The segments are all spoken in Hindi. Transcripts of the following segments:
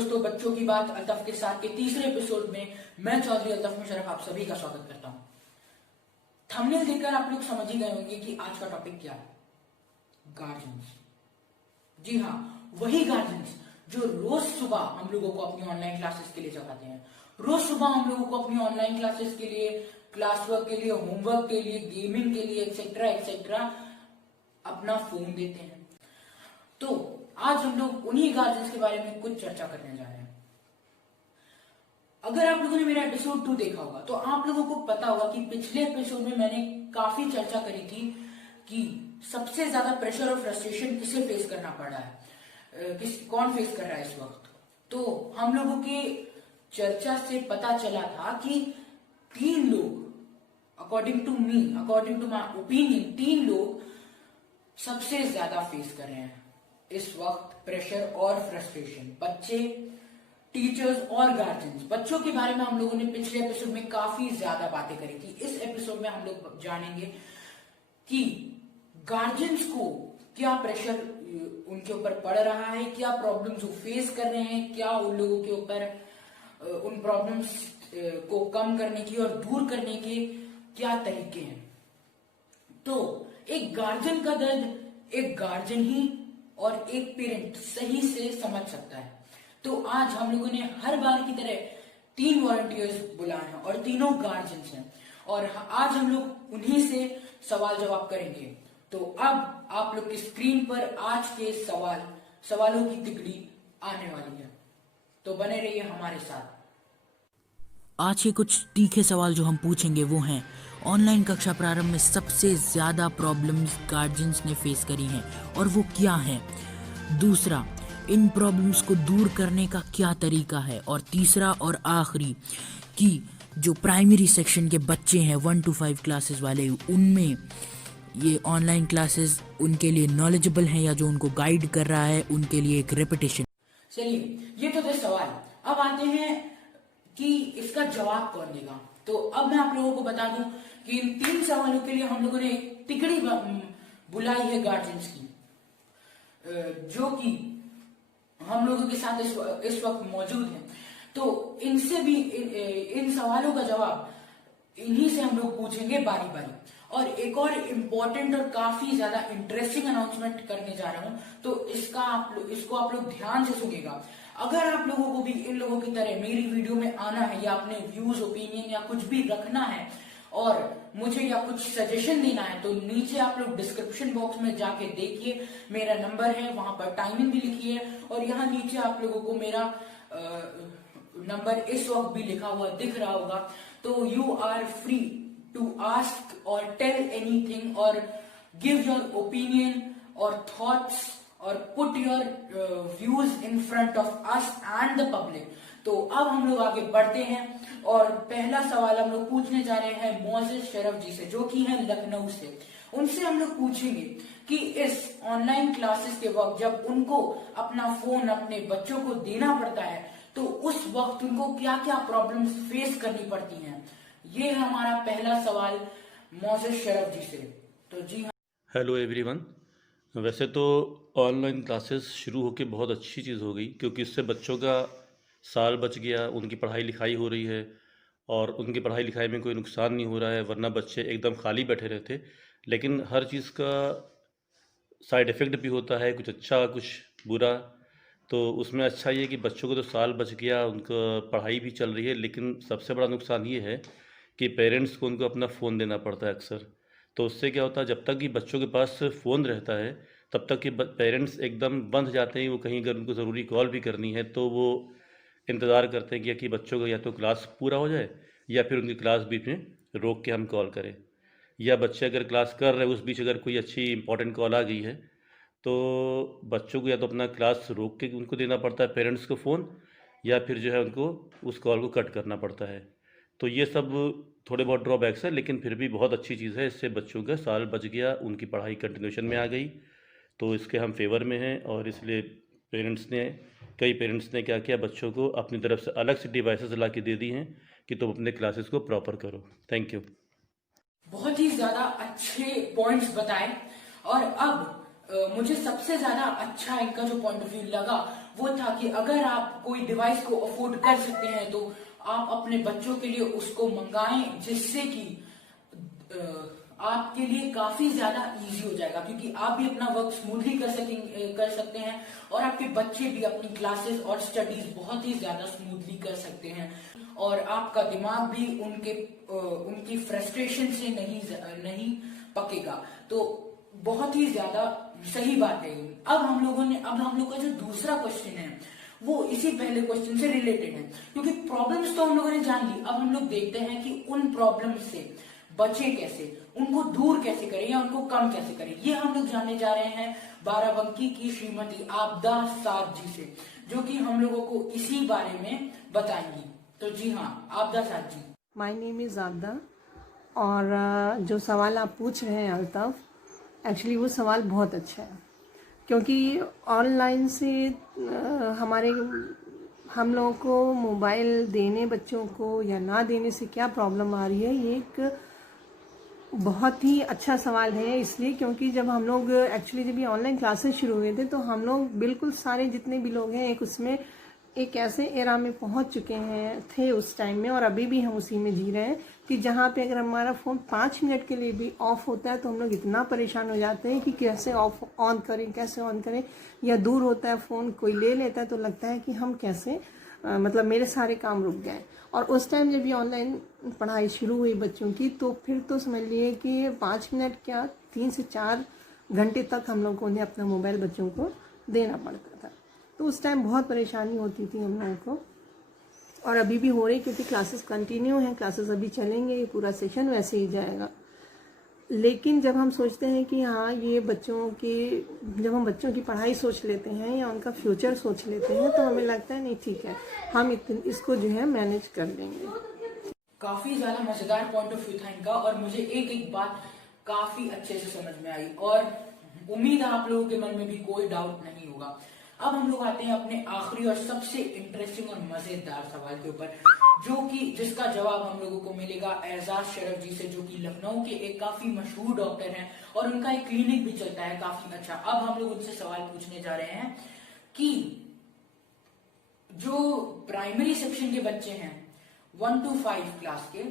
दोस्तों, बच्चों की बात अल्ताफ के साथ के तीसरे एपिसोड में मैं चौधरी अल्ताफ मुशर्रफ आप सभी का स्वागत करता हूं। थंबनेल देखकर आप लोग समझ ही गए होंगे कि आज का टॉपिक क्या है। गार्जियंस। जी हाँ, वही गार्जियंस जो रोज सुबह हम लोगों को अपनी ऑनलाइन क्लासेस के लिए जगाते हैं। रोज सुबह हम लोगों को अपनी ऑनलाइन क्लासेस के लिए, क्लास वर्क के लिए, होमवर्क के लिए, गेमिंग के लिए एक्सेट्रा एक्सेट्रा अपना फोन देते हैं। तो आज हम लोग उन्हीं गार्जियंस के बारे में कुछ चर्चा करने जा रहे हैं। अगर आप लोगों ने मेरा एपिसोड 2 देखा होगा तो आप लोगों को पता होगा कि पिछले एपिसोड में मैंने काफी चर्चा करी थी कि सबसे ज्यादा प्रेशर और फ्रस्ट्रेशन किसे फेस करना पड़ रहा है, कौन फेस कर रहा है इस वक्त। तो हम लोगों के चर्चा से पता चला था कि 3 लोग, अकॉर्डिंग टू माई ओपिनियन, 3 लोग सबसे ज्यादा फेस कर रहे हैं इस वक्त प्रेशर और फ्रस्ट्रेशन। बच्चे, टीचर्स और गार्जियंस। बच्चों के बारे में हम लोगों ने पिछले एपिसोड में काफी ज्यादा बातें करी थी। इस एपिसोड में हम लोग जानेंगे कि गार्जियंस को क्या प्रेशर उनके ऊपर पड़ रहा है, क्या प्रॉब्लम्स वो फेस कर रहे हैं, क्या उन लोगों के ऊपर उन प्रॉब्लम्स को कम करने की और दूर करने के क्या तरीके हैं। तो एक गार्जियन का दर्द एक गार्जियन ही और एक पेरेंट सही से समझ सकता है। तो आज हम लोगों ने हर बार की तरह 3 वॉलंटियर्स बुलाए हैं और तीनों गार्जियंस हैं और आज हम लोग उन्हीं से सवाल जवाब करेंगे। तो अब आप लोग की स्क्रीन पर आज के सवालों की तिकड़ी आने वाली है, तो बने रहिए हमारे साथ। आज के कुछ तीखे सवाल जो हम पूछेंगे वो हैं, ऑनलाइन कक्षा प्रारंभ में सबसे ज़्यादा प्रॉब्लम्स गार्जियंस ने फेस करी हैं और वो क्या हैं। दूसरा, इन प्रॉब्लम्स को दूर करने का क्या तरीका है। और तीसरा और आखिरी, कि जो प्राइमरी सेक्शन के बच्चे हैं 1 to 5 क्लासेस वाले, उनमें ये ऑनलाइन क्लासेस उनके लिए नॉलेजेबल हैं या जो उनको गाइड कर रहा है उनके लिए एक रेपिटेशन। चलिए, ये तो थे सवाल। अब आते हैं कि इसका जवाब कौन देगा। तो अब मैं आप लोगों को बता दूं कि इन 3 सवालों के लिए हम लोगों ने एक तिकड़ी बुलाई है गार्जियंस की, जो कि हम लोगों के साथ इस वक्त मौजूद है। तो इनसे भी इन सवालों का जवाब इन्हीं से हम लोग पूछेंगे बारी बारी। और एक और इम्पोर्टेंट और काफी ज्यादा इंटरेस्टिंग अनाउंसमेंट करने जा रहा हूं, तो इसको आप लोग ध्यान से सुनिएगा। अगर आप लोगों को भी इन लोगों की तरह मेरी वीडियो में आना है या अपने व्यूज, ओपिनियन या कुछ भी रखना है और मुझे या कुछ सजेशन देना है, तो नीचे आप लोग डिस्क्रिप्शन बॉक्स में जाके देखिए, मेरा नंबर है, वहां पर टाइमिंग भी लिखी है और यहाँ नीचे आप लोगों को मेरा नंबर इस वक्त भी लिखा हुआ दिख रहा होगा। तो you are free to ask और टेल एनीथिंग और गिव योर ओपिनियन और थॉट्स और put your views in front of us and the public. तो अब हम लोग आगे बढ़ते हैं और पहला सवाल हम लोग पूछने जा रहे हैं मोजेस शरफ जी से, जो कि हैं लखनऊ से। उनसे हम लोग पूछेंगे कि इस ऑनलाइन क्लासेस के वक्त जब उनको अपना फोन अपने बच्चों को देना पड़ता है तो उस वक्त उनको क्या क्या प्रॉब्लम्स फेस करनी पड़ती हैं। ये है हमारा पहला सवाल मोजेस शरफ जी से। तो जी हाँ, हेलो एवरीवन। वैसे तो ऑनलाइन क्लासेस शुरू होकर बहुत अच्छी चीज़ हो गई, क्योंकि इससे बच्चों का साल बच गया, उनकी पढ़ाई लिखाई हो रही है और उनकी पढ़ाई लिखाई में कोई नुकसान नहीं हो रहा है, वरना बच्चे एकदम खाली बैठे रहते। लेकिन हर चीज़ का साइड इफ़ेक्ट भी होता है, कुछ अच्छा कुछ बुरा। तो उसमें अच्छा ये कि बच्चों को तो साल बच गया, उनका पढ़ाई भी चल रही है, लेकिन सबसे बड़ा नुकसान ये है कि पेरेंट्स को उनको अपना फ़ोन देना पड़ता है अक्सर। तो उससे क्या होता है, जब तक कि बच्चों के पास फ़ोन रहता है तब तक कि पेरेंट्स एकदम बंध जाते हैं। वो कहीं अगर उनको ज़रूरी कॉल भी करनी है तो वो इंतज़ार करते हैं कि बच्चों का या तो क्लास पूरा हो जाए या फिर उनकी क्लास बीच में रोक के हम कॉल करें, या बच्चे अगर क्लास कर रहे हैं उस बीच अगर कोई अच्छी इंपॉर्टेंट कॉल आ गई है तो बच्चों को या तो अपना क्लास रोक के उनको देना पड़ता है पेरेंट्स को फ़ोन, या फिर जो है उनको उस कॉल को कट करना पड़ता है। तो ये सब थोड़े बहुत ड्रॉबैक्स है, लेकिन फिर भी बहुत अच्छी चीज़ है। इससे बच्चों का साल बच गया, उनकी पढ़ाई कंटिन्यूशन में आ गई, तो इसके हम फेवर में हैं। और इसलिए कई पेरेंट्स ने क्या किया, बच्चों को अपनी तरफ से अलग से डिवाइसेस ला के दे दी हैं कि तुम अपने क्लासेस को प्रॉपर करो। Thank you. बहुत ही ज्यादा अच्छे पॉइंट्स बताए। और अब मुझे सबसे ज्यादा अच्छा इनका जो पॉइंट ऑफ व्यू लगा वो था कि अगर आप कोई डिवाइस को अफोर्ड कर सकते हैं तो आप अपने बच्चों के लिए उसको मंगाएं, जिससे कि आपके लिए काफी ज्यादा इजी हो जाएगा, क्योंकि आप भी अपना वर्क स्मूथली कर सकते हैं और आपके बच्चे भी अपनी क्लासेस और स्टडीज बहुत ही ज्यादा स्मूथली कर सकते हैं और आपका दिमाग भी उनकी फ्रस्ट्रेशन से नहीं पकेगा। तो बहुत ही ज्यादा सही बात है। अब हम लोग का जो दूसरा क्वेश्चन है वो इसी पहले क्वेश्चन से रिलेटेड है, क्योंकि प्रॉब्लम्स तो हम लोगों ने जान ली। अब हम लोग देखते हैं कि उन प्रॉब्लम्स से बचे कैसे, उनको दूर कैसे करें या उनको कम कैसे करें। ये हम लोग जानने जा रहे हैं बाराबंकी की श्रीमती आपदा साथ जी से, जो कि हम लोगों को इसी बारे में बताएंगी। तो जी हाँ, आपदा साथ जी। माय नेम इज़ आपदा। और जो सवाल आप पूछ रहे हैं अल्ताफ, एक्चुअली वो सवाल बहुत अच्छा है, क्योंकि ऑनलाइन से हम लोगों को मोबाइल देने बच्चों को या ना देने से क्या प्रॉब्लम आ रही है, ये एक बहुत ही अच्छा सवाल है। इसलिए क्योंकि जब हम लोग जब ये ऑनलाइन क्लासेस शुरू हुए थे तो हम लोग बिल्कुल सारे जितने भी लोग हैं एक ऐसे एरा में पहुंच चुके थे उस टाइम में, और अभी भी हम उसी में जी रहे हैं कि जहाँ पे अगर हमारा फ़ोन 5 मिनट के लिए भी ऑफ होता है तो हम लोग इतना परेशान हो जाते हैं कि कैसे ऑन करें, या दूर होता है फ़ोन, कोई ले लेता है तो लगता है कि हम कैसे मतलब मेरे सारे काम रुक गए। और उस टाइम जब ये ऑनलाइन पढ़ाई शुरू हुई बच्चों की, तो फिर तो समझ लिए कि 5 मिनट क्या 3 से 4 घंटे तक हम लोगों ने अपना मोबाइल बच्चों को देना पड़ता था। तो उस टाइम बहुत परेशानी होती थी हम लोगों को, और अभी भी हो रही, क्योंकि क्लासेस कंटिन्यू हैं, क्लासेस अभी चलेंगे, ये पूरा सेशन वैसे ही जाएगा। लेकिन जब हम सोचते हैं कि हाँ ये जब हम बच्चों की पढ़ाई सोच लेते हैं या उनका फ्यूचर सोच लेते हैं, तो हमें लगता है नहीं ठीक है, हम इसको जो है मैनेज कर लेंगे। काफी ज्यादा मजेदार पॉइंट ऑफ व्यू था इनका, और मुझे एक बात काफी अच्छे से समझ में आई, और उम्मीद है आप लोगों के मन में भी कोई डाउट नहीं होगा। अब हम लोग आते हैं अपने आखिरी और सबसे इंटरेस्टिंग और मजेदार सवाल के ऊपर, जिसका जवाब हम लोगों को मिलेगा एजाज शरफ जी से, जो कि लखनऊ के एक काफी मशहूर डॉक्टर हैं और उनका एक क्लिनिक भी चलता है काफी अच्छा। अब हम लोग उनसे सवाल पूछने जा रहे हैं कि जो प्राइमरी सेक्शन के बच्चे हैं 1 to 5 क्लास के,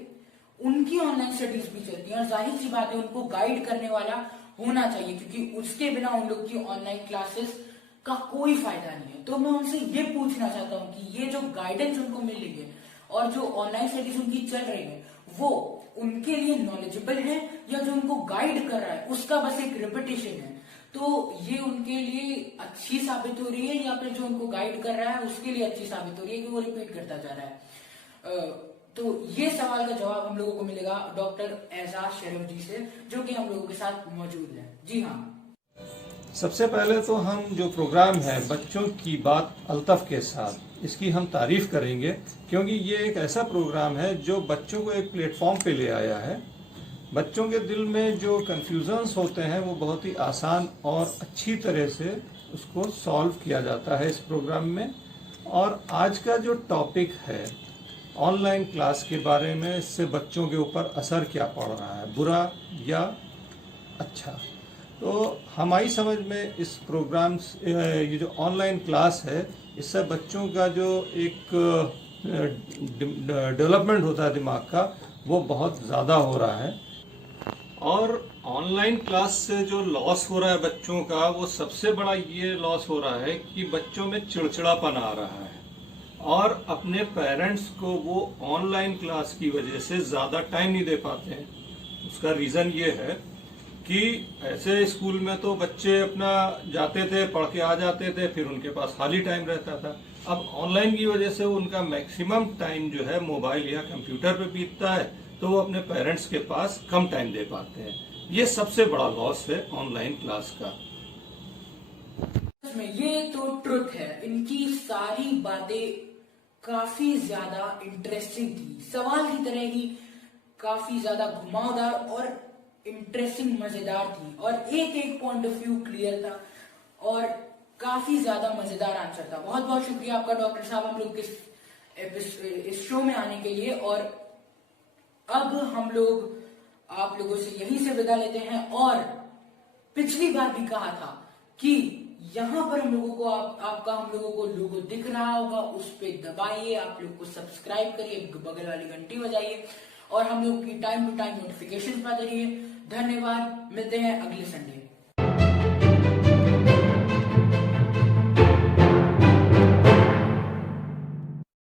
उनकी ऑनलाइन स्टडीज भी चलती है, और जाहिर सी बात है उनको गाइड करने वाला होना चाहिए, क्योंकि उसके बिना उन लोग की ऑनलाइन क्लासेस का कोई फायदा नहीं है। तो मैं उनसे ये पूछना चाहता हूँ कि ये जो गाइडेंस उनको मिल रही है और जो ऑनलाइन स्टडीज उनकी चल रही है, वो उनके लिए नॉलेजेबल है, या जो उनको गाइड कर रहा है उसका बस एक रिपीटेशन है। तो ये उनके लिए अच्छी साबित हो रही है, या फिर जो उनको गाइड कर रहा है उसके लिए अच्छी साबित हो रही है कि वो रिपीट करता जा रहा है। तो ये सवाल का जवाब हम लोगों को मिलेगा डॉक्टर एजाज शरीफ जी से, जो कि हम लोगों के साथ मौजूद है। जी हाँ, सबसे पहले तो हम जो प्रोग्राम है बच्चों की बात अल्तफ के साथ, इसकी हम तारीफ करेंगे, क्योंकि ये एक ऐसा प्रोग्राम है जो बच्चों को एक प्लेटफॉर्म पे ले आया है। बच्चों के दिल में जो कन्फ्यूजन्स होते हैं वो बहुत ही आसान और अच्छी तरह से उसको सॉल्व किया जाता है इस प्रोग्राम में। और आज का जो टॉपिक है ऑनलाइन क्लास के बारे में, इससे बच्चों के ऊपर असर क्या पड़ रहा है, बुरा या अच्छा। तो हमारी समझ में इस प्रोग्राम ये जो ऑनलाइन क्लास है, इससे बच्चों का जो एक डेवलपमेंट होता है दिमाग का, वो बहुत ज़्यादा हो रहा है। और ऑनलाइन क्लास से जो लॉस हो रहा है बच्चों का, वो सबसे बड़ा ये लॉस हो रहा है कि बच्चों में चिड़चिड़ापन आ रहा है, और अपने पेरेंट्स को वो ऑनलाइन क्लास की वजह से ज़्यादा टाइम नहीं दे पाते हैं। उसका रीज़न ये है कि ऐसे स्कूल में तो बच्चे अपना जाते थे, पढ़ के आ जाते थे, फिर उनके पास खाली टाइम रहता था। अब ऑनलाइन की वजह से उनका मैक्सिमम टाइम जो है मोबाइल या कंप्यूटर पे बीतता है, तो वो अपने पेरेंट्स के पास कम टाइम दे पाते हैं। ये सबसे बड़ा लॉस है ऑनलाइन क्लास का। ये तो ट्रुथ है। इनकी सारी बातें काफी ज्यादा इंटरेस्टिंग थी, सवाल की तरह ही काफी ज्यादा घुमावदार और इंटरेस्टिंग मजेदार थी, और एक पॉइंट ऑफ व्यू क्लियर था और काफी ज्यादा मजेदार आंसर था। बहुत बहुत शुक्रिया आपका डॉक्टर साहब हम लोग इस शो में आने के लिए। और अब हम लोग आप लोगों से यहीं से विदा लेते हैं, और पिछली बार भी कहा था कि यहाँ पर हम लोगों को आपका हम लोगों को लोगो दिख रहा होगा, उस पे दबाइए, आप लोग को सब्सक्राइब करिए, बगल वाली घंटी बजाइए और हम लोग की टाइम टू टाइम नोटिफिकेशन पाते रहिए। धन्यवाद, मिलते हैं अगले संडे।